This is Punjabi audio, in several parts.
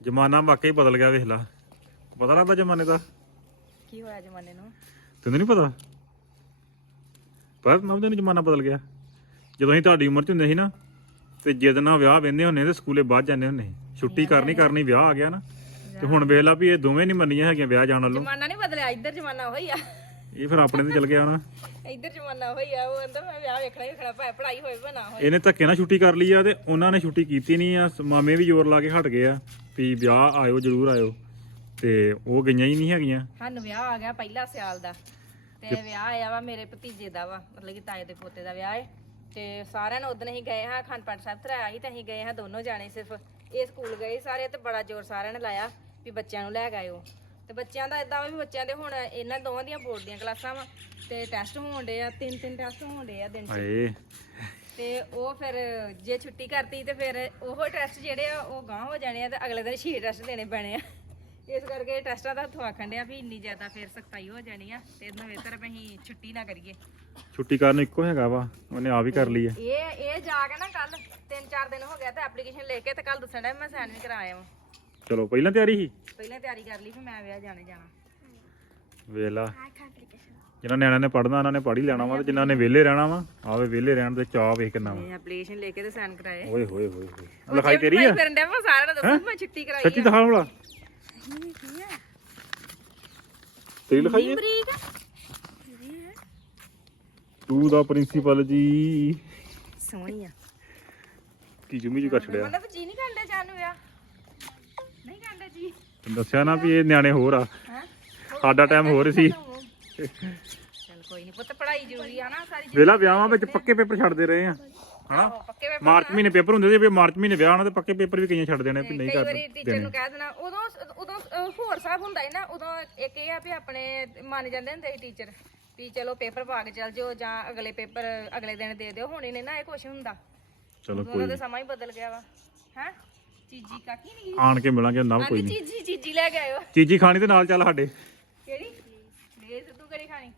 ਜ਼ਮਾਨਾ ਵਾਕਈ ਬਦਲ ਗਿਆ ਵੇਖ ਲਾ। ਪਤਾ ਲੱਗਦਾ ਜ਼ਮਾਨੇ ਦਾ? ਕੀ ਹੋਇਆ ਜਮਾਨੇ ਨੂੰ? ਤੈਨੂੰ ਨਹੀਂ ਪਤਾ? ਪਰ ਨਵ ਦਿਨ ਜ਼ਮਾਨਾ ਬਦਲ ਗਿਆ। ਜਦੋਂ ਅਸੀਂ ਤੁਹਾਡੀ ਉਮਰ 'ਚ ਹੁੰਦੇ ਸੀ ਨਾ ਤੇ ਜਿੱਦ ਨਾਲ ਵਿਆਹ ਵੇਂਦੇ ਹੁੰਦੇ ਤੇ ਸਕੂਲੇ ਬਾਅਦ ਜਾਂਦੇ ਹੁੰਦੇ ਛੁੱਟੀ ਕਰਨੀ ਕਰਨੀ ਵਿਆਹ ਆ ਗਿਆ ਨਾ। ਤੇ ਹੁਣ ਵੇਖ ਲਾ ਵੀ ਇਹ ਦੋਵੇਂ ਨਹੀਂ ਮੰਨੀਆਂ ਹੈਗੀਆਂ ਵਿਆਹ ਜਾਣ ਵੱਲੋਂ। ਜਮਾਨਾ ਨਹੀਂ ਬਦਲਿਆ ਇੱਧਰ ਜਮਾਨਾ ਉਹੀ ਆ। ਇਹ ਫਿਰ ਆਪਣੇ ਤੇ ਚਲ ਗਿਆ ਨਾ ਇੱਧਰ ਜਮਾਨਾ ਉਹੀ ਆ ਉਹ ਕਹਿੰਦਾ ਮੈਂ ਵਿਆਹ ਵੇਖਣਾ ਹੀ ਵੇਖਣਾ ਭਾਵੇਂ ਪੜ੍ਹਾਈ ਹੋਵੇ ਭਾਵੇਂ ਨਾ ਹੋਵੇ। ਇਹਨੇ ਧੱਕੇ ਨਾਲ ਛੁੱਟੀ ਕਰ ਲਈ ਆ ਤੇ ਉਹਨਾਂ ਨੇ ਛੁੱਟੀ ਕੀਤੀ ਨਹੀਂ ਆ ਮਾਮੇ ਵੀ ਜ਼ੋਰ ਲਾ ਕੇ ਹਟ ਗਏ ਆ ਵੀ ਵਿਆਹ ਆਇਓ ਜ਼ਰੂਰ ਆਇਓ। ਤੇ ਉਹ ਗਈਆਂ ਹੀ ਨਹੀਂ ਹੈਗੀਆਂ। ਸਾਨੂੰ ਵਿਆਹ ਆ ਗਿਆ ਪਹਿਲਾ ਸਿਆਲ ਦਾ। ਤੇ ਵਿਆਹ ਆਇਆ ਵਾ ਮੇਰੇ ਭਤੀਜੇ ਦਾ ਵਾ ਮਤਲਬ ਕਿ ਤਾਏ ਦੇ ਪੋਤੇ ਦਾ ਵਿਆਹ ਹੈ ਤੇ ਸਾਰਿਆਂ ਨੇ ਉਦੋਂ ਹੀ ਗਏ ਹਾਂ ਅਖੰਡ ਪਾਠ ਸਾਹਿਬ ਧਰਾਇਆ ਸੀ ਤੇ ਅਸੀਂ ਗਏ ਹਾਂ ਦੋਨੋਂ ਜਾਣੇ ਸਿਰਫ। ਇਹ ਸਕੂਲ ਗਏ ਸਾਰੇ ਤੇ ਬੜਾ ਜ਼ੋਰ ਸਾਰਿਆਂ ਨੇ ਲਾਇਆ ਵੀ ਬੱਚਿਆਂ ਨੂੰ ਲੈ ਕੇ ਆਇਓ। ਤੇ ਬੱਚਿਆਂ ਦਾ ਇਦਾਂ ਵਾ ਬੱਚਿਆਂ ਦੇ ਹੁਣ ਇਹਨਾਂ ਦੋਵਾਂ ਦੀਆਂ ਬੋਰਡ ਦੀਆਂ ਕਲਾਸਾਂ ਵਾ ਤੇ ਟੈਸਟ ਹੋਣ ਡੇ ਆ ਤਿੰਨ ਤਿੰਨ ਟੈਸਟ ਹੋਣ ਡੇ ਆ ਦਿਨ 'ਚ। ਹਾਏ। ਤੇ ਉਹ ਫਿਰ ਜੇ ਛੁੱਟੀ ਕਰਤੀ ਤੇ ਫਿਰ ਉਹ ਟੈਸਟ ਜਿਹੜੇ ਆ ਉਹ ਗਾਂ ਹੋ ਜਾਣੇ ਆ ਤੇ ਅਗਲੇ ਦਿਨ ਛੇ ਟੈਸਟ ਦੇਣੇ ਪੈਣੇ ਆ। ਇਸ ਕਰਕੇ ਟੈਸਟਾਂ ਦਾ ਹੱਥੋਂ ਆਖਣ ਡਿਆ ਵੀ ਇੰਨੀ ਜ਼ਿਆਦਾ ਫਿਰ ਸਖਤਾਈ ਹੋ ਜਾਣੀ ਆ ਤੇ ਇਹਨੂੰ ਬਿਹਤਰ ਵੀ ਅਸੀਂ ਛੁੱਟੀ ਨਾ ਕਰੀਏ। ਛੁੱਟੀ ਕਰਨ ਇੱਕੋ ਹੈਗਾ ਵਾ ਉਹਨੇ ਆ ਵੀ ਕਰ ਲਈ ਆ। ਇਹ ਇਹ ਜਾ ਕੇ ਨਾ ਕੱਲ ਤਿੰਨ ਚਾਰ ਦਿਨ ਹੋ ਗਿਆ ਤੇ ਐਪਲੀਕੇਸ਼ਨ ਲੈ ਕੇ ਤੇ ਕੱਲ ਦੱਸਣ ਮੈਂ ਸਾਈਨ ਵੀ ਕਰਾਇਆ ਵਾ। ਚਲੋ ਪਹਿਲਾਂ ਤਿਆਰੀ ਸੀ? ਪਹਿਲਾਂ ਤਿਆਰੀ ਕਰ ਲਈ ਫਿਰ ਮੈਂ ਵਿਆਹ ਜਾਣੇ ਜਾਣਾ। ਵੇਖ ਲਾ ਜਿਨ੍ਹਾਂ ਨਿਆਣਿਆਂ ਨੇ ਪੜਨਾ ਉਹਨਾਂ ਨੇ ਪੜ੍ਹ ਹੀ ਲੈਣਾ ਵਾ ਤੇ ਜਿਨ੍ਹਾਂ ਨੇ ਵਿਹਲੇ ਰਹਿਣਾ ਵਾ ਆਵੇ ਵਿਹਲੇ ਰਹਿਣ ਦੇ ਚਾਅ ਵੇਖ ਕਿੰਨਾ ਵਾ। ਇਹ ਐਪਲੀਕੇਸ਼ਨ ਲੈ ਕੇ ਤੇ ਸਾਈਨ ਕਰਾਏ। ਓਏ ਹੋਏ ਹੋਏ ਹੋਏ। ਲਿਖਾਈ ਤੇਰੀ ਆ? ਡਿਆ ਮੈਂ ਸਾਰਿਆਂ ਨੂੰ ਦੱਸੂ ਮੈਂ ਛੁੱਟੀ ਕਰਾਈ ਸੱਚੀ ਦਿਖਾ ਹੋਲਾ ਤੇਰੀ ਲਿਖਾਈ ਹੈ ਬਰੀਕ ਤੂੰ ਦਾ ਪ੍ਰਿੰਸੀਪਲ ਜੀ। ਸੋਹਣੀ ਆ। ਕੀ ਜੁਮੀ ਜੂ ਕਰ ਛੜਿਆ ਮਤਲਬ ਜੀ ਨਹੀਂ ਕੰਡੇ ਜਾਨੂੰ ਵਿਆਹ ਨਹੀਂ ਕੰਡੇ ਜੀ ਤੈਨੂੰ ਦੱਸਿਆ ਨਾ ਵੀ ਇਹ ਨਿਆਣੇ ਹੋਰ ਆ। ਹਾਂ ਸਾਡਾ ਟਾਈਮ ਹੋਰ ਸੀ। ਚਲ ਕੋਈ ਨਹੀਂ ਪੁੱਤ ਪੜ੍ਹਾਈ ਜ਼ਰੂਰੀ ਆ ਨਾ ਸਾਰੀ ਵੇਲਾ ਵਿਆਹਾਂ ਵਿੱਚ ਪੱਕੇ ਪੇਪਰ ਛੱਡਦੇ ਰਹੇ ਆ ਹਨਾ? ਆਹੋ, ਪੱਕੇ ਵੇ ਮਾਰਚ ਮਹੀਨੇ ਪੇਪਰ ਹੁੰਦੇ ਸੀ ਵੀ ਮਾਰਚ ਮਹੀਨੇ ਵਿਆਹ ਹੋਣਾ ਤੇ ਪੱਕੇ ਪੇਪਰ ਵੀ ਕਈਆਂ ਛੱਡ ਦੇਣੇ ਵੀ ਨਹੀਂ ਕਈ ਕਰ ਵਾਰੀ ਟੀਚਰ ਨੂੰ ਕਹਿ ਦੇਣਾ ਉਦੋਂ ਉਦੋਂ ਅਹ, ਹੋਰ ਸਾਹਿਬ ਹੁੰਦਾ ਹੈ ਨਾ ਉਦੋਂ ਇੱਕ ਇਹ ਆ ਵੀ ਆਪਣੇ ਮੰਨ ਜਾਂਦੇ ਹੁੰਦੇ ਸੀ ਟੀਚਰ ਵੀ ਚਲੋ ਪੇਪਰ ਪਾ ਕੇ ਚੱਲ ਜਿਓ ਜਾਂ ਅਗਲੇ ਪੇਪਰ ਅਗਲੇ ਦਿਨ ਦੇ ਦਿਓ ਹੁਣ ਇਹਨੇ ਨਾ ਇਹ ਕੁਛ ਹੁੰਦਾ। ਚਲੋ ਉਦੋਂ ਦਾ ਸਮਾਂ ਹੀ ਬਦਲ ਗਿਆ ਵਾ ਹੈ? ਚੀਜੀ ਕਾਕੀ ਨਹੀਂ ਆਣ ਕੇ ਮਿਲਾਂਗੇ ਨਾ ਕੋਈ ਨਹੀਂ ਚੀਜੀ ਚੀਜੀ ਲੈ ਕੇ ਆਇਓ। ਚੀਜੀ ਖਾਣੀ ਤੇ ਨਾਲ ਚੱਲ ਸਾਡੇ। ਕਿਹੜੀ? ਲੈ ਤੂੰ ਕਿਹੜੀ ਖਾਣੀ।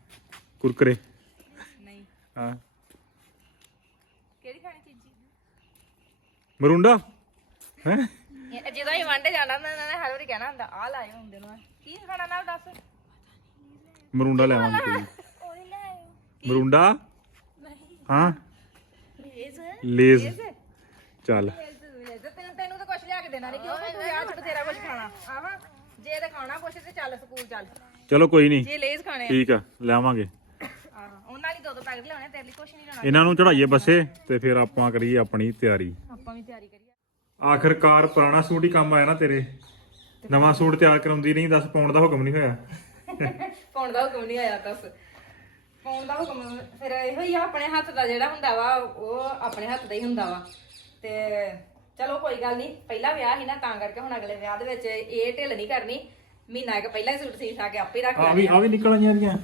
ਕੁਰਕਰੇ। ਨਹੀਂ। ਹਾਂ। ਕਿਹੜੀ ਖਾਣੀ ਚੀਜੀ? ਮਰੁੰਡਾ? ਹੈ? ਇਹ ਜਦੋਂ ਹੀ ਵਾਂਡੇ ਜਾਣਾ ਹੁੰਦਾ ਇਹਨਾਂ ਨੇ ਹਰ ਵਾਰੀ ਕਹਿਣਾ ਹੁੰਦਾ ਆ ਲਾਇਓ ਹੁੰਦੇ ਨੂੰ। ਕੀ ਖਾਣਾ ਨਾਲ ਦੱਸ? ਮਰੁੰਡਾ ਲੈਵਾਂਗੇ ਕੋਈ ਮਰੁੰਡਾ? ਹਾਂ। ਲੇਜ਼? ਚੱਲ ਤੈਨੂੰ ਤੈਨੂੰ ਤਾਂ ਕੁਝ ਲਿਆ ਕੇ ਦੇਣਾ ਨਹੀਂ ਕਿਉਂਕਿ ਤੂੰ ਯਾਰ ਛੱਡ ਤੇਰਾ ਕੁਝ ਖਾਣਾ। ਆਹਾਂ ਜੇ ਤੇ ਖਾਣਾ ਕੁਛ ਤੇ ਚੱਲ ਸਕੂਲ ਚੱਲ। ਚਲੋ ਕੋਈ ਨਹੀਂ ਜੇ ਲੇਜ਼ ਖਾਣੇ ਆ। ਠੀਕ ਆ ਲਿਆਵਾਂਗੇ। ਆਹੋ ਉਹਨਾਂ ਲਈ ਦੋ ਦੋ ਪੈਕਟ ਲਿਆਉਣੇ ਤੇਰੇ ਲਈ ਕੁਝ ਨਹੀਂ ਲੈਣਾ ਇਹਨਾਂ ਨੂੰ ਚੜਾਈਏ ਬੱਸੇ ਤੇ ਫਿਰ ਆਪਾਂ ਕਰੀਏ ਆਪਣੀ ਤਿਆਰੀ। ਆਪਾਂ ਵੀ ਤਿਆਰੀ ਕਰੀਏ। ਆਖਰਕਾਰ ਪੁਰਾਣਾ ਸੂਟ ਹੀ ਕੰਮ ਆਇਆ ਨਾ ਤੇਰੇ। ਨਵਾਂ ਸੂਟ ਤਿਆਰ ਕਰਾਉਂਦੀ ਨਹੀਂ ਦੱਸ ਪਾਉਣ ਦਾ ਹੁਕਮ ਨਹੀਂ ਹੋਇਆ। ਪਾਉਣ ਦਾ ਹੁਕਮ ਨਹੀਂ ਆਇਆ ਤਸ ਪਾਉਣ ਦਾ ਹੁਕਮ ਫਿਰ ਇਹੋ ਹੀ ਆ ਆਪਣੇ ਹੱਥ ਦਾ ਜਿਹੜਾ ਹੁੰਦਾ ਵਾ ਉਹ ਆਪਣੇ ਹੱਥ ਦਾ ਹੀ ਹੁੰਦਾ ਵਾ। ਤੇ ਚਲੋ ਕੋਈ ਗੱਲ ਨਹੀਂ ਪਹਿਲਾ ਵਿਆਹ ਸੀ ਨਾ ਤਾਂ ਕਰਕੇ ਹੁਣ ਅਗਲੇ ਵਿਆਹ ਦੇ ਵਿੱਚ ਇਹ ਢਿੱਲ ਨਹੀਂ ਕਰਨੀ। ਮਹੀਨਾ ਇੱਕ ਪਹਿਲਾਂ ਹੀ ਸੂਟ ਸੀ ਸਾ ਕੇ ਆਪੇ ਰੱਖ ਆ ਲੈਣੇ ਆ। ਵੀ ਨਿਕਲ ਆਈਆਂ ਦੀਆਂ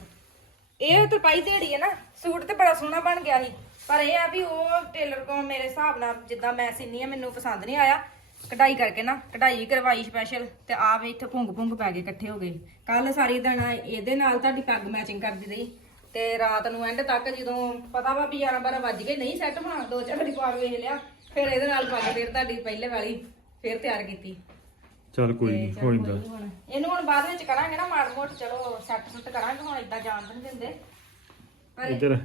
ਇਹ ਤਰਪਾਈ ਢੇੜੀ ਹੈ ਨਾ ਸੂਟ ਤੇ ਬੜਾ ਸੋਹਣਾ ਬਣ ਗਿਆ ਸੀ। ਪਰ ਇਹ ਆ ਵੀ ਉਹ ਟੇਲਰ ਕੋਲ ਮੇਰੇ ਹਿਸਾਬ ਨਾਲ ਜਿੱਦਾਂ ਮੈਂ ਸਿੰਨੀ ਆ ਮੈਨੂੰ ਪਸੰਦ ਨਹੀਂ ਆਇਆ। ਕਢਾਈ ਕਰਕੇ ਨਾ ਕਢਾਈ ਵੀ ਕਰਵਾਈ ਸਪੈਸ਼ਲ ਤੇ ਆ ਵੀ ਇੱਥੇ ਭੁੰਗ ਭੁੰਗ ਪੈ ਗਏ ਇਕੱਠੇ ਹੋ ਗਏ। ਕੱਲ ਸਾਰੀ ਦਿਨ ਇਹਦੇ ਨਾਲ ਤੁਹਾਡੀ ਪੱਗ ਮੈਚਿੰਗ ਕਰਦੀ ਰਹੀ। ਤੇ ਰਾਤ ਨੂੰ ਐਂਡ ਤੱਕ ਜਦੋਂ ਪਤਾ ਵਾ ਵੀ 11 12 ਵੱਜ ਗਏ ਨਹੀਂ ਸੈੱਟ ਹੋਣਾ ਦੋ ਚਾਰ ਵਾਰੀ ਪਾ ਵੇਖ ਲਿਆ। ਫਿਰ ਇਹਦੇ ਨਾਲ ਪੱਗ ਫਿਰ ਤੁਹਾਡੀ ਪਹਿਲੇ ਵਾਲੀ ਫਿਰ ਤਿਆਰ ਕੀਤੀ। ਚੱਲ ਕੋਈ ਨਹੀਂ ਹੋ ਜਾਂਦਾ ਹੁਣ। ਇਹਨੂੰ ਹੁਣ ਬਾਅਦ ਵਿੱਚ ਕਰਾਂਗੇ ਨਾ ਮਾੜ ਮੋਟ ਚਲੋ ਸੈੱਟ ਸੁੱਟ ਕਰਾਂਗੇ ਹੁਣ ਇਦਾਂ ਜਾਣ ਨਹੀਂ ਦਿੰਦੇ। ਪਰ ਇੱਧਰ।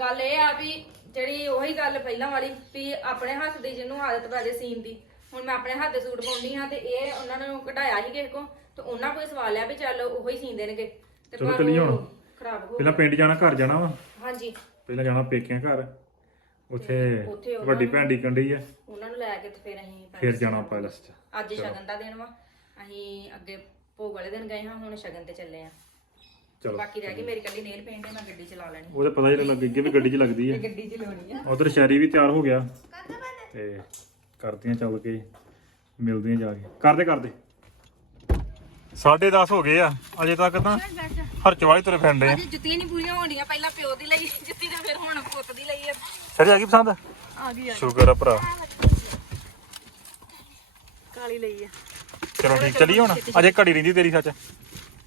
ਗੱਲ ਇਹ ਆ ਵੀ ਜਿਹੜੀ ਉਹੀ ਗੱਲ ਪਹਿਲਾਂ ਵਾਲੀ ਵੀ ਆਪਣੇ ਹੱਥ ਦੀ ਜਿਹਨੂੰ ਆਦਤ ਪੈ ਜੇ ਸੀਨ ਦੀ ਹੁਣ ਮੈਂ ਆਪਣੇ ਹੱਥ ਦੇ ਸੂਟ ਪਾਉਂਦੀ ਹਾਂ ਤੇ ਇਹ ਉਹਨਾਂ ਨੇ ਕਢਾਇਆ ਸੀ ਕਿਸੇ ਕੋ ਤੇ ਉਹਨਾਂ ਕੋਈ ਸਵਾਲ ਲਿਆ ਵੀ ਚੱਲ ਉਹੋ ਸੀਨ ਦੇਣਗੇ। ਤੇ ਚਲੋ ਪਰ ਚੱਲੀਏ ਹੁਣ। ਉਹ ਖਰਾਬ ਹੋ ਪਹਿਲਾਂ ਪਿੰਡ ਜਾਣਾ ਘਰ ਜਾਣਾ ਵਾ? ਹਾਂਜੀ। ਪਹਿਲਾਂ ਜਾਣਾ ਪੇਕਿਆਂ ਘਰ। ਉੱਥੇ ਉੱਥੇ ਉਹਨਾਂ ਵੱਡੀ ਭੈਣ ਡੀਕਣ ਡਈ ਆ। ਉਹਨਾਂ ਨੂੰ ਲੈ ਕੇ ਤੇ ਫਿਰ ਅਸੀਂ ਫਿਰ ਜਾਣਾ ਪੈਲਸ ਚ। ਅੱਜ ਸ਼ਗਨ ਦਾ ਦਿਨ ਵਾ। ਅਸੀਂ ਅੱਗੇ ਭੋਗ ਵਾਲੇ ਦਿਨ ਗਏ ਹਾਂ ਹੁਣ ਸ਼ਗਨ ਤੇ ਚੱਲੇ ਆ ਚਲੋ। ਬਾਕੀ ਰਹਿ ਗਈ ਮੇਰੀ ਕੱਲੀ ਨੇਲ ਪੇਂਟ ਹੈ ਮੈਂ ਗੱਡੀ ਚਲਾ ਲੈਣੀ। ਉਹਦੇ ਪਤਾ ਹੀ ਲੱਗ ਅੱਗੇ ਵੀ ਗੱਡੀ 'ਚ ਲੱਗਦੀ ਆ। ਗੱਡੀ ਚ ਲਾਉਣੀ ਆ। ਉਧਰ ਸ਼ੈਰੀ ਵੀ ਤਿਆਰ ਹੋ ਗਿਆ। ਤੇ ਕਰਦੀਆਂ ਚੱਲ ਕੇ ਮਿਲਦੀਆਂ ਜਾ ਕੇ। ਕਰਦੇ ਕਰਦੇ। 10:30 ਹੋ ਗਏ ਆ ਅਜੇ ਤੱਕ ਤਾਂ ਹਰਚਵਾਲੀ ਤੁਰੇ ਫਿਰਦੇ ਆ। ਜੁੱਤੀਆਂ ਨਹੀਂ ਪੂਰੀਆਂ ਹੋਣੀਆਂ ਪਹਿਲਾਂ ਪਿਓ ਦੀ ਲਈ ਜੁੱਤੀ ਤੇ ਫਿਰ ਹੁਣ ਪੁੱਤ ਦੀ ਲਈ ਆ। ਸ਼ੈਰੀ ਆ ਗਈ ਪਸੰਦ? ਆ ਗਈ ਆ ਸ਼ੁਕਰ ਆ ਭਰਾ। ਕਾਲੀ ਲਈ ਆ। ਚਲੋ ਠੀਕ ਚੱਲੀ ਹੁਣ। ਅਜੇ ਘੜੀ ਰਹਿੰਦੀ ਤੇਰੀ ਸੱਚ।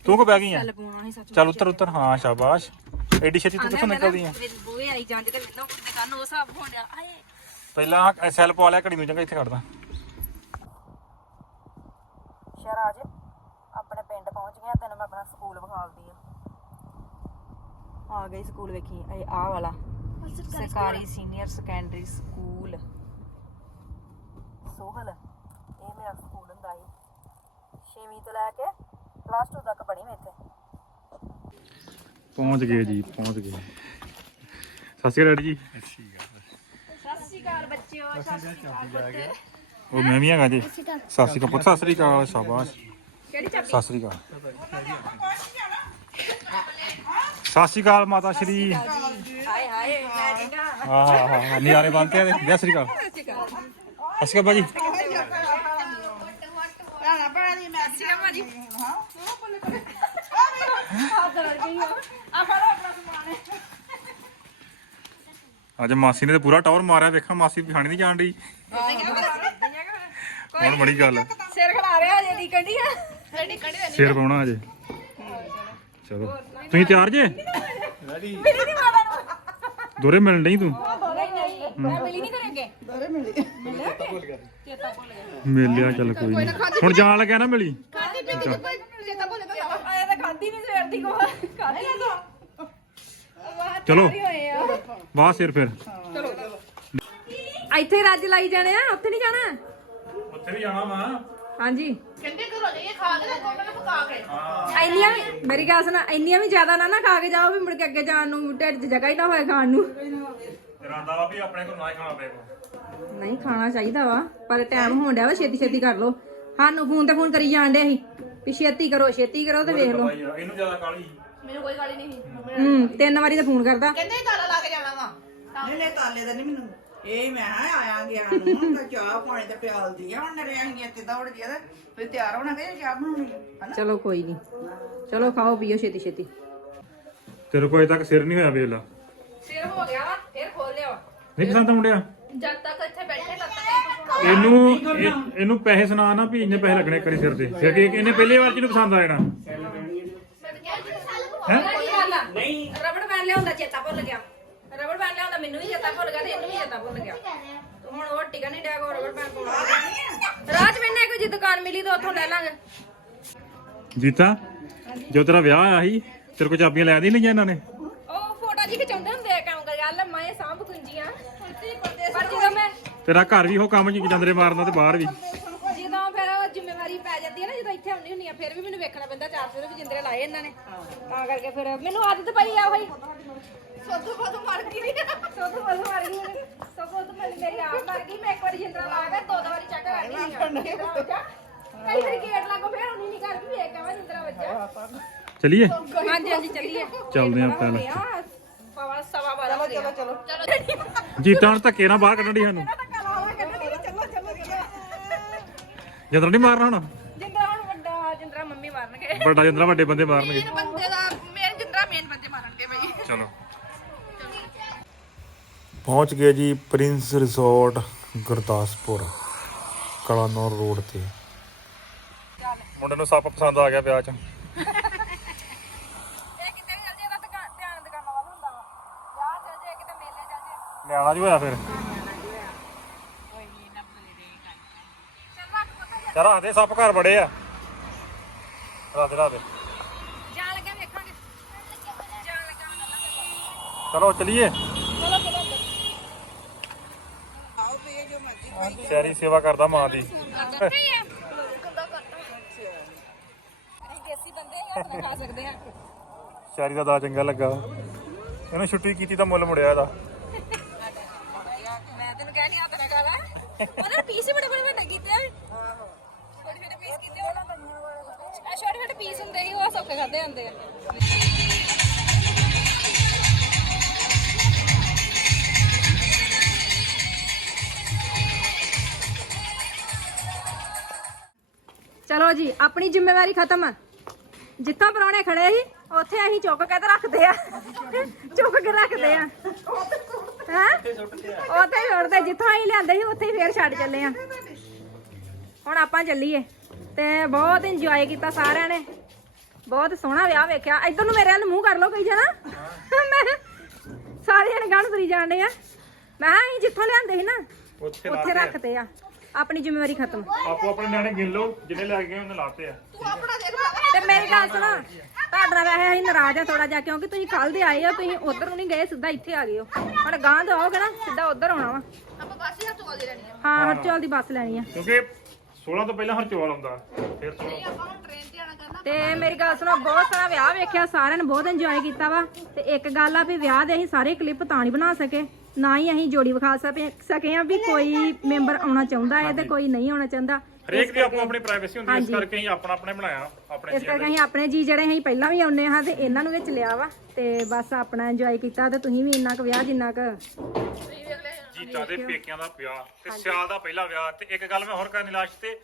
ਤੂੰ ਕੋ ਬਹਿ ਗਈ ਆ? ਚੱਲ ਪਾਉਣਾ ਸੀ ਸੱਚ। ਚੱਲ ਉੱਤਰ ਉੱਤਰ। ਹਾਂ ਸ਼ਾਬਾਸ਼। ਐਡੀ ਛੇਤੀ ਤੂੰ ਕਿੱਥੋਂ ਨਿਕਲਦੀ ਆ? ਮੇਰੇ ਬੂਹੇ ਆਈ ਜਾਂਦੇ ਤੇ ਮੈਨੂੰ ਕੁੱਤੇ ਕੰਨ ਉਹ ਹਿਸਾਬ ਹੋਣ ਡਿਆ। ਆਏ ਪਹਿਲਾਂ ਸੈਲ ਪਵਾ ਲਿਆ ਘੜੀ ਨੂੰ ਚੰਗਾ ਇੱਥੇ ਆਪਣੇ ਪਿੰਡ ਪਹੁੰਚ ਗਿਆ ਤੈਨੂੰ ਮੈਂ ਆਪਣਾ ਸਕੂਲ ਵਿਖਾਲਦੀ ਆ। ਆ ਗਈ ਸਕੂਲ ਵੇਖੀ ਇਹ ਆਹ ਵਾਲਾ। ਸਰਕਾਰੀ ਸੀਨੀਅਰ ਸੈਕੰਡਰੀ ਸਕੂਲ ਸੋਹਲ ਇਹ ਮੇਰਾ ਸਕੂਲ ਹੁੰਦਾ ਸੀ 6ਵੀਂ ਤੋਂ ਲੈ ਕੇ ਪਲੱਸ 2 ਤੱਕ ਪੜ੍ਹੀ ਮੈਂ ਇੱਥੇ। ਪਹੁੰਚ ਗਏ ਜੀ ਪਹੁੰਚ ਗਏ। ਸਤਿ ਸ਼੍ਰੀ ਅਕਾਲ ਜੀ। ਸਤਿ ਸ਼੍ਰੀ ਅਕਾਲ ਬੱਚਿਓ ਸਤਿ ਸ਼੍ਰੀ ਅਕਾਲ ਉਹ ਮੈਂ ਵੀ ਹੈਗਾ ਜੀ। ਸਤਿ ਸ਼੍ਰੀ ਅਕਾਲ। ਪੁੱਤ ਸਤਿ ਸ਼੍ਰੀ ਅਕਾਲ ਸ਼ਾਬਾਸ਼। ਕਿਹੜੀ ਚਾਬੀ? ਸਤਿ ਸ਼੍ਰੀ ਅਕਾਲ। ਸਤਿ ਸ਼੍ਰੀ ਅਕਾਲ ਮਾਤਾ ਸ਼੍ਰੀ। ਹਾਏ ਹਾਏ ਮੈਂ ਠੀਕਾ ਹਾਂ ਹਾਂ ਹਾਂ ਹਾਂ ਨਿਆਰੇ ਬੰਨਤੇ ਆ ਦੇ ਸਤਿ ਸ਼੍ਰੀ ਅਕਾਲ। ਸਤਿ ਸ਼੍ਰੀ ਅਕਾਲ ਦੀ ਮੈਂ ਸੀ ਭਾਜੀ। ਹਾਂ ਆ ਕਰ ਗਈ ਆ ਫੜੋ ਆਪਣਾ ਸਮਾਨ ਅੱਜ ਮਾਸੀ ਨੇ ਤੇ ਪੂਰਾ ਟੌਰ ਮਾਰਿਆ ਵੇਖਾਂ ਮਾਸੀ ਪਛਾਣੀ ਨਹੀਂ ਜਾਣ ਡਈ। ਹੁਣ ਬੜੀ ਗੱਲ ਸਿਰ ਖੜਾ ਰਿਹਾ ਜੇ ਡਿਕੰਡੀ ਆ। ਰੈਡੀ ਕੰਡੀ ਸਿਰ ਪਾਉਣਾ ਅਜੇ ਚਲੋ। ਤੁਸੀਂ ਤਿਆਰ ਜੇ? ਮਿਲੀ ਨਹੀਂ ਨੂੰ ਦੋਰੇ ਮਿਲਣ ਤੂੰ? ਨਹੀਂ ਨਹੀਂ ਮੈਂ ਮਿਲੀ ਨਹੀਂ ਕਰਾਂਗੇ। ਦੋਰੇ ਮਿਲੀ। ਚੇਤਾ ਭੁੱਲ ਗਿਆ। ਮਿਲ ਲਿਆ ਚੱਲ ਕੋਈ ਨਹੀਂ। ਹੁਣ ਜਾਣ ਲੱਗਿਆ ਨਾ ਮਿਲੀ? ਖਾਦੀ ਪੀ ਕੇ ਕੋਈ ਚੇਤਾ ਭੁੱਲ ਗਿਆ। ਆਇਆ ਤਾਂ ਖਾਦੀ ਨਹੀਂ ਸਵੇਰ ਦੀ ਕੋ। ਖਾਦੀ ਨਹੀਂ ਚਲੋ। ਵਾਹ ਸਿਰ ਫਿਰ। ਇੱਥੇ ਰੱਜ ਲਾਈ ਜਾਣੇ ਆ ਉੱਥੇ ਨਹੀਂ ਜਾਣਾ? ਉੱਥੇ ਵੀ ਜਾਣਾ ਵਾ। ਹਾਂਜੀ। ਕਹਿੰਦੇ ਘਰੋਂ ਜਾਈਏ ਖਾ ਕੇ ਤੇ ਕੋਲ ਪਕਾ ਕੇ। ਇੰਨੀਆਂ ਵੀ ਮੇਰੀ ਗੱਲ ਸੁਣਾ ਇੰਨੀਆਂ ਵੀ ਜ਼ਿਆਦਾ ਨਾ ਨਾ ਖਾ ਕੇ ਜਾਓ ਵੀ ਮੁੜ ਕੇ ਅੱਗੇ ਜਾਣ ਨੂੰ ਢਿੱਡ 'ਚ ਜਗ੍ਹਾ ਹੀ ਨਾ ਹੋਏ ਖਾਣ ਨੂੰ। ਇਰਾਦਾ ਵਾ ਵੀ ਆਪਣੇ ਕੋਲ ਨਾ ਹੀ ਖਾਣਾ ਪਏਗਾ। ਨਹੀਂ ਖਾਣਾ ਚਾਹੀਦਾ ਵਾ ਪਰ ਟਾਈਮ ਹੋਣ ਡਿਆ ਵਾ ਛੇਤੀ ਛੇਤੀ ਕਰ ਲਓ। ਸਾਨੂੰ ਫੋਨ ਤੇ ਫੋਨ ਕਰੀ ਜਾਣ ਡੇ ਅਸੀਂ ਵੀ ਛੇਤੀ ਕਰੋ ਛੇਤੀ ਕਰੋ ਤੇ ਵੇਖ ਲਓ। ਇਹਨੂੰ ਜ਼ਿਆਦਾ ਕਾਲੀ ਮੈਨੂੰ ਕੋਈ ਗੱਲ ਨਹੀਂ ਹੂੰ ਤਿੰਨ ਵਾਰੀ ਤਾਂ ਫੋਨ ਕਰਦਾ। ਕਹਿੰਦੇ ਤਾਲਾ ਲਾ ਕੇ ਜਾਣਾ ਵਾ। ਨਹੀਂ ਨਹੀਂ ਤਾਲੇ ਦਾ ਨਹੀਂ ਮੈਨੂੰ। ਇਹ ਮੈਂ ਆਇਆ ਗਿਆ ਨੂੰ ਤਾਂ ਚਾਹ ਪਾਣੀ ਤੇ ਪਿਆਲਦੀ ਆ ਹੁਣ ਨਰੇ ਆਈਆਂ ਤੇ ਦੌੜ ਗਿਆ ਤੇ ਫਿਰ ਤਿਆਰ ਹੋਣਾ ਕਿ ਚਾਹ ਬਣਾਉਣੀ ਆ ਹਨਾ? ਚਲੋ ਕੋਈ ਨਹੀਂ ਚਲੋ ਖਾਓ ਪੀਓ ਛੇਤੀ ਛੇਤੀ। ਤੇਰੇ ਅਜੇ ਤੱਕ ਸਿਰ ਨਹੀਂ ਹੋਇਆ ਵੇਖ ਲਾ। ਸਿਰ ਹੋ ਗਿਆ ਵਾ ਫਿਰ ਖੋਲ ਲਿਓ ਨਹੀਂ ਪਸੰਦ ਮੁੰਡਿਆ? ਜਦ ਤੱਕ ਇੱਥੇ ਬੈਠੇ ਤਦ ਤੱਕ ਇਹਨੂੰ ਇਹ- ਇਹਨੂੰ ਪੈਸੇ ਸੁਣਾ ਨਾ ਵੀ ਇੰਨੇ ਪੈਸੇ ਲੱਗਣੇ ਕਰੀ ਸਿਰ ਤੇ। ਫਿਰ ਕਿ ਇਹਨੇ ਪਹਿਲੀ ਵਾਰ ਚ ਇਹਨੂੰ ਪਸੰਦ ਆ ਜਾਣਾ ਹੈ? ਨਹੀਂ। ਰਬੜ ਬੈਂਡ ਲਿਆਉਂਦਾ ਚੇਤਾ ਭੁੱਲ ਗਿਆ। ਮੈਨੂੰ ਵੀ ਚੇਤਾ ਭੁੱਲ ਗਿਆ ਤੇ ਇਹਨੂੰ ਵੀ ਚੇਤਾ ਭੁੱਲ ਗਿਆ। ਤੇ ਹੁਣ ਉਹ ਟਿਕਾ ਨਹੀਂ ਡਿਆ ਕੋ ਰਬੜ ਬੈਂਡ ਪਾਉਣਾ ਰਾਜ ਮੈਨੇ ਕੋਈ ਜੀ ਦੁਕਾਨ ਮਿਲੀ ਤਾਂ ਉੱਥੋਂ ਲੈ ਲਾਂਗੇ। ਜੀਤਾ ਜੋ ਤੇਰਾ ਵਿਆਹ ਆਇਆ ਸੀ ਤੇਰੇ ਕੋਲ ਚਾਬੀਆਂ ਲੈ ਦੀ ਲਈਆਂ ਇਹਨਾਂ ਨੇ? ਉਹ ਫੋਟੋ ਜੀ ਖਿਚਾਉਂਦੇ ਹੁੰਦੇ ਆ ਕੰਮ ਕਰ ਗੱਲ ਮੈਂ ਸਾਂਭ ਕੁੰਜੀਆਂ ਪਰ ਜਦੋਂ ਮੈਂ ਤੇਰਾ ਘਰ ਵੀ ਉਹ ਕੰਮ ਚ ਜੰਦਰੇ ਮਾਰਨਾ ਤੇ ਬਾਹਰ ਵੀ। ਜਦੋਂ ਫਿਰ ਉਹ ਜ਼ਿੰਮੇਵਾਰੀ ਪੈ ਜਾਂਦੀ ਹੈ ਨਾ ਜਦੋਂ ਇੱਥੇ ਆਉਂਦੀ ਹੁੰਦੀ ਆ ਫਿਰ ਵੀ ਮੈਨੂੰ ਵੇਖਣਾ ਪੈਂਦਾ ਚਾਰ ਸੌ ਵੀ ਜਿੰਦਰੇ ਲਾਏ ਇਹਨਾਂ ਨੇ। ਤਾਂ ਕਰਕੇ ਫਿਰ ਮੈਨੂੰ ਆਦਤ ਪਈ ਆ ਭਾਈ ਸੋਧੂ ਬੋਧੂ ਮਰ ਗਈ। ਸੋਧੂ ਬੋਧੂ ਮਰ ਗਈ। ਸੋਧੂ ਬੋਧੂ ਮੇਰੀ ਆਪ ਮਰ ਗਈ। ਮੈਂ ਇੱਕ ਵਾਰੀ ਜਿੰਦਰਾ ਲਾ ਕੇ ਦੋ ਦੋ ਵਾਰੀ ਚੱਕ ਰੱਖੀ ਆ। ਕਈ ਵਾਰੀ ਗੇਟ ਲਾਗੋ ਫਿਰ ਉਨੀ ਨਹੀਂ ਕਰਦੀ ਵੇਖ ਕੇ ਮੈਂ ਜਿੰਦਰਾ ਵੱਜਾ। ਚਲਿਏ? ਹਾਂਜੀ ਹਾਂਜੀ ਚੱਲੀਏ। ਚੱਲਦੇ ਆਂ ਪਹਿਲਾਂ ਆ ਪਵਾ ਸਵਾ ਬਾਰਾਂ ਗਿਆ ਚਲੋ ਚਲੋ। ਜੀਤਾ ਹੁਣ ਧੱਕੇ ਨਾਲ ਬਾਹਰ ਕੱਢਣ ਦੀ ਸਾਨੂੰ ਚਲੋ ਚਲੋ ਜੰਦਰਾ ਨਹੀਂ ਮਾਰਨਾ ਹੁਣ? ਜਿੰਦਰਾ ਹੁਣ ਵੱਡਾ ਜਿੰਦਰਾ ਮੰਮੀ ਮਾਰਨਗੇ। ਵੱਡਾ ਜੰਦਰਾ ਵੱਡੇ ਬੰਦੇ ਮਾਰਨਗੇ ਬੰਦੇ ਦਾ ਮੇਨ ਜਿੰਦਰਾ ਮੇਨ ਬੰਦੇ ਮਾਰਨਗੇ ਬਈ ਚਲੋ ਪਹੁੰਚ ਗਏ ਜੀ prince resort Gurdaspur Kalanaur road ਤੇ। ਮੁੰਡੇ ਨੂੰ ਸੱਪ ਪਸੰਦ ਆ ਗਿਆ ਵਿਆਹ 'ਚ। ਚੱਲ ਜੇ ਹੋਇਆ ਫਿਰ? ਚੱਲ ਰੱਖ ਰੱਖਦੇ ਸੱਪ ਘਰ ਬੜੇ ਆ। ਰੱਖ ਦੇ ਰੱਖ ਦੇ। ਜਾਣ ਵੇਖਾਂਗੇ। ਚਲੋ ਚਲੀਏ। ਚਲੋ ਚਲੋ। ਸ਼ਹਿਰੀ ਸੇਵਾ ਕਰਦਾ ਮਾਂ ਦੀ। ਸ਼ਹਿਰੀ ਦਾ ਦਾ ਚੰਗਾ ਲੱਗਾ। ਇਹਨੇ ਛੁੱਟੀ ਕੀਤੀ ਤਾਂ ਮੁੱਲ ਮੁੜਿਆ ਇਹਦਾ। ਮੈਂ ਤੈਨੂੰ ਕਹਿ ਨਹੀਂ ਆਤਰਾ ਕਰਾ ਉਹਨਾਂ ਪੀਸ ਬੜੇ ਬੜੇ ਵੱਡੇ ਕੀਤੇ ਆ। ਛੋਟੇ ਛੋਟੇ ਪੀਸ ਕੀਤੇ ਉਹਨਾਂ ਆ। ਛੋਟੇ ਛੋਟੇ ਪੀਸ ਹੁੰਦੇ ਸੀ, ਉਹ ਸੌਕੇ ਖਾਦੇ ਹੁੰਦੇ ਆ। ਚਲੋ ਜੀ ਆਪਣੀ ਜ਼ਿੰਮੇਵਾਰੀ ਖਤਮ। ਜਿੱਥੋਂ ਪਰੌਣੇ ਖੜੇ ਸੀ ਉੱਥੇ ਅਸੀਂ ਚੁੱਕ ਕੇ ਤੇ ਰੱਖਦੇ ਆ। ਚੁੱਕ ਕੇ ਰੱਖਦੇ ਆ। ਹੈ? ਉੱਥੇ ਉੜਦੇ ਜਿੱਥੋਂ ਅਸੀਂ ਲਿਆਂਦੇ ਸੀ ਉੱਥੇ ਹੀ ਫੇਰ ਛੱਡ ਚੱਲੇ ਆ। ਹੁਣ ਆਪਾਂ ਚੱਲੀਏ। ਤੇ ਬਹੁਤ ਇੰਜੋਏ ਕੀਤਾ ਸਾਰਿਆਂ ਨੇ। ਬਹੁਤ ਸੋਹਣਾ ਵਿਆਹ ਵੇਖਿਆ। ਇੱਧਰ ਨੂੰ ਮੇਰੇ ਵੱਲ ਮੂੰਹ ਕਰ ਲਓ ਕਈ ਜਣਾ। ਮੈਂ ਸਾਰਿਆਂ ਨੇ ਗਾਣ ਤੁਰੀ ਜਾਂਦੇ ਆ। ਮੈਂ ਅਸੀਂ ਜਿੱਥੋਂ ਲਿਆਂਦੇ ਸੀ ਨਾ ਉੱਥੇ ਰੱਖਦੇ ਆ। ਆਪਣੀ ਜ਼ਿੰਮੇਵਾਰੀ ਖਤਮ। ਆਪੋ ਆਪਣੇ ਨਿਆਣੇ ਗਿਣ ਲਓ ਜਿਹਨੇ ਲੈ ਕੇ ਗਏ ਉਹਨੇ ਲਾਤੇ ਆ। ਤੂੰ ਆਪਣਾ ਦੇਖ ਲੈ। ਤੇ ਮੇਰੀ ਗੱਲ ਸੁਣੋ ਤੁਹਾਡੇ ਵੈਸੇ ਅਸੀਂ ਨਾਰਾਜ਼ ਆ ਥੋੜਾ ਜਿਹਾ ਕਿਉਂਕਿ ਤੁਸੀਂ ਕੱਲ ਦੇ ਆਏ ਹੋ ਤੁਸੀਂ ਉਧਰ ਨੂੰ ਨਹੀਂ ਗਏ ਸਿੱਧਾ ਇੱਥੇ ਆ ਗਏ ਹੋ। ਹੁਣ ਗਾਂ ਤੋਂ ਆਓਗੇ ਨਾ ਸਿੱਧਾ ਉਧਰ ਆਉਣਾ ਵਾ। ਆਪਾਂ ਬਸ ਹੀ ਹੱਥੋਂ ਦੇ ਲੈਣੀ ਆ। ਹਾਂ ਹਰਚੌਲ ਦੀ ਬੱਸ ਲੈਣੀ ਆ। ਕਿਉਂਕਿ 16 ਤੋਂ ਪਹਿਲਾਂ ਹਰਚੋਲ ਆਉਂਦਾ ਫਿਰ 16 ਨਹੀਂ ਆਪਾਂ ਹੁਣ ਟ੍ਰੇਨ ਤੇ ਤੇ ਮੇਰੀ ਗੱਲ ਸੁਣੋ ਬਹੁਤ ਸਾਰਾ ਵਿਆਹ ਵੇਖਿਆ ਸਾਰਿਆਂ ਨੇ ਬਹੁਤ ਇੰਜੋਏ ਕੀਤਾ ਵਾ। ਤੇ ਇੱਕ ਗੱਲ ਆ ਵੀ ਵਿਆਹ ਦੇ ਅਸੀਂ ਸਾਰੇ ਕਲਿੱਪ ਤਾਂ ਨਹੀਂ ਬਣਾ ਸਕੇ ਨਾ ਹੀ ਅਸੀਂ ਜੋੜੀ ਵਿਖਾ ਸਕੇ ਸਕੇ ਆ ਵੀ ਕੋਈ ਮੈਂਬਰ ਆਉਣਾ ਚਾਹੁੰਦਾ ਹੈ ਤੇ ਕੋਈ ਨਹੀਂ ਆਉਣਾ ਚਾਹੁੰਦਾ। ਹਰੇਕ ਦੀ ਆਪੋ ਆਪਣੀ ਪ੍ਰਾਈਵੇਸੀ ਹੁੰਦੀ ਹੈ, ਇਸ ਕਰਕੇ ਅਸੀਂ ਆਪਣਾ ਆਪਣੇ ਬਣਾਇਆ ਆਪਣੇ ਇਸ ਕਰਕੇ ਅਸੀਂ ਆਪਣੇ ਜੀ ਜਿਹੜੇ ਅਸੀਂ ਪਹਿਲਾਂ ਵੀ ਆਉਨੇ ਹਾਂ ਤੇ ਇਹਨਾਂ ਨੂੰ ਵਿੱਚ ਲਿਆ ਵਾ ਤੇ ਬਸ ਆਪਣਾ ਇੰਜੋਏ ਕੀਤਾ ਤੇ ਤੁਸੀਂ ਵੀ ਇੰਨਾ ਕੁ ਵਿਆਹ ਜਿੰਨਾ ਕੁ ਜੀਤਾ ਦੇ ਪੇਕਿਆਂ ਦਾ ਵਿਆਹ ਤੇ ਸਿਆਲ ਦਾ ਪਹਿਲਾ ਵਿਆਹ ਤੇ ਇੱਕ ਗੱਲ ਮੈਂ ਹੋਰ ਕਰਨੀ ਲਾਸਟ ਤੇ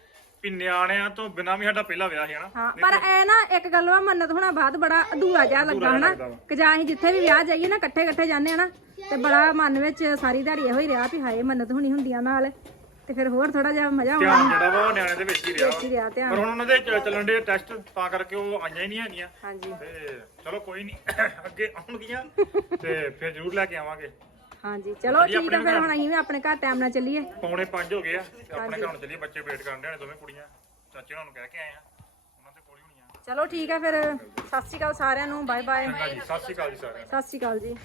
ਵੀ ਨਿਆਣਿਆਂ ਤੋਂ ਬਿਨਾਂ ਵੀ ਸਾਡਾ ਪਹਿਲਾ ਵਿਆਹ ਸੀ ਹਨਾ? ਹਾਂ ਪਰ ਐ ਨਾ ਇੱਕ ਗੱਲ ਵਾ ਮੰਨਤ ਹੋਣਾ ਬਾਅਦ ਬੜਾ ਅਧੂਰਾ ਜਿਹਾ ਲੱਗਾ ਹਨਾ। ਕਿ ਜਾਂ ਅਸੀਂ ਜਿੱਥੇ ਵੀ ਵਿਆਹ ਜਾਈਏ ਨਾ ਇਕੱਠੇ ਇਕੱਠੇ ਜਾਂਦੇ ਆ ਨਾ ਤੇ ਬੜਾ ਮਨ ਵਿੱਚ ਸਾਰੀ ਦਿਹਾੜੀ ਇਹੋ ਹੀ ਰਿਹਾ ਵੀ ਹਾਏ ਮੰਨਤ ਹੋਣੀ ਹੁੰਦੀਆਂ ਨਾਲ। ਤੇ ਫਿਰ ਹੋਰ ਥੋੜਾ ਜਿਹਾ ਮਜ਼ਾ ਆਉਣਾ। ਧਿਆਨ ਜਿਹੜਾ ਵਾ ਉਹ ਨਿਆਣੇ ਦੇ ਵਿੱਚ ਹੀ ਰਿਹਾ। ਵਿੱਚ ਹੀ ਰਿਹਾ ਧਿਆਨ। ਪਰ ਹੁਣ ਉਹਨਾਂ ਦੇ ਚ- ਚੱਲਣ ਦੇ ਟੈਸਟ ਤਾਂ ਕਰਕੇ ਉਹ ਆਈਆਂ ਹੀ ਨਹੀਂ ਹੈਗੀਆਂ। ਹਾਂਜੀ। ਤੇ ਚਲੋ ਕੋਈ ਨਹੀਂ ਅੱਗੇ ਆਉਣਗੀਆਂ ਤੇ ਫਿਰ ਜ਼ਰੂਰ ਲੈ ਕੇ ਆਵਾਂਗੇ। ਹਾਂਜੀ ਚਲੋ ਠੀਕ ਆ ਫਿਰ ਹੁਣ ਅਸੀਂ ਵੀ ਆਪਣੇ ਘਰ ਟਾਈਮ ਨਾਲ ਚੱਲੀਏ। ਪੌਣੇ 5 ਹੋ ਗਏ ਆ ਆਪਣੇ ਘਰ ਨੂੰ ਚੱਲੀਏ ਬੱਚੇ ਵੇਟ ਕਰਨ ਦੇ ਨੇ ਦੋਵੇਂ ਕੁੜੀਆਂ। ਚਾਚੇ ਉਹਨਾਂ ਨੂੰ ਕਹਿ ਕੇ ਆਏ ਆ ਉਹਨਾਂ ਦੇ ਕੋਲ ਹੀ ਹੋਣੀਆਂ ਚਲੋ ਠੀਕ ਆ ਫਿਰ ਸਤਿ ਸ਼੍ਰੀ ਅਕਾਲ ਸਾਰਿਆਂ ਨੂੰ ਬਾਏ ਬਾਏ ਹਾਂਜੀ ਸਤਿ ਸ਼੍ਰੀ ਅਕਾਲ ਜੀ ਸਾਰਿਆਂ ਨੂੰ। ਸਤਿ ਸ਼੍ਰੀ ਅਕਾਲ ਜੀ।